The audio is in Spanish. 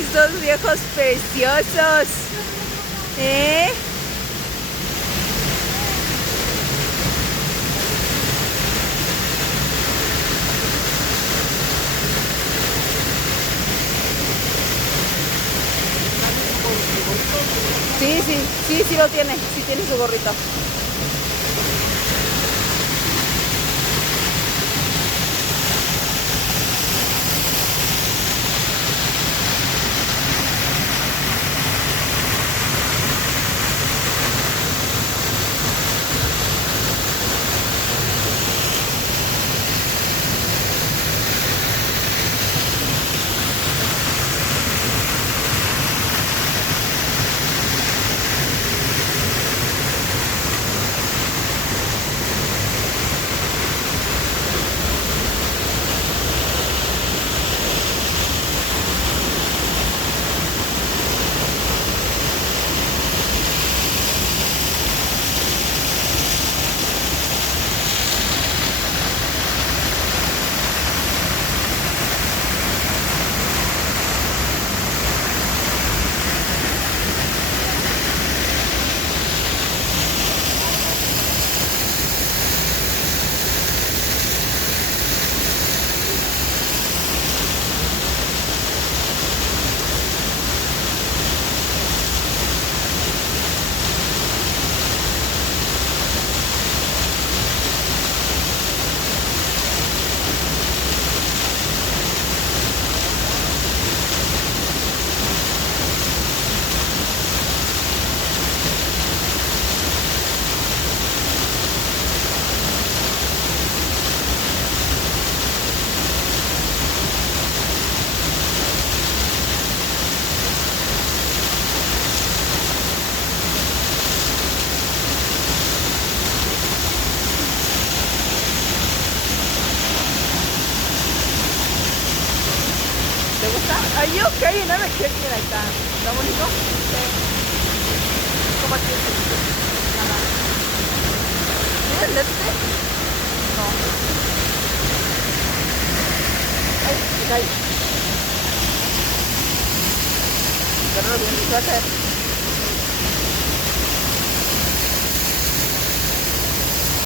mis dos viejos preciosos. ¿Eh? Sí, sí, sí, sí lo tiene. Sí tiene su gorrito. ¿Te gusta? Are you okay? No me quiero ir ahí está. ¿Está bonito? Sí. ¿Cómo aquí? Nada. ¿Tienes lipstick? No. Ay, ay. Pero bien, suéter.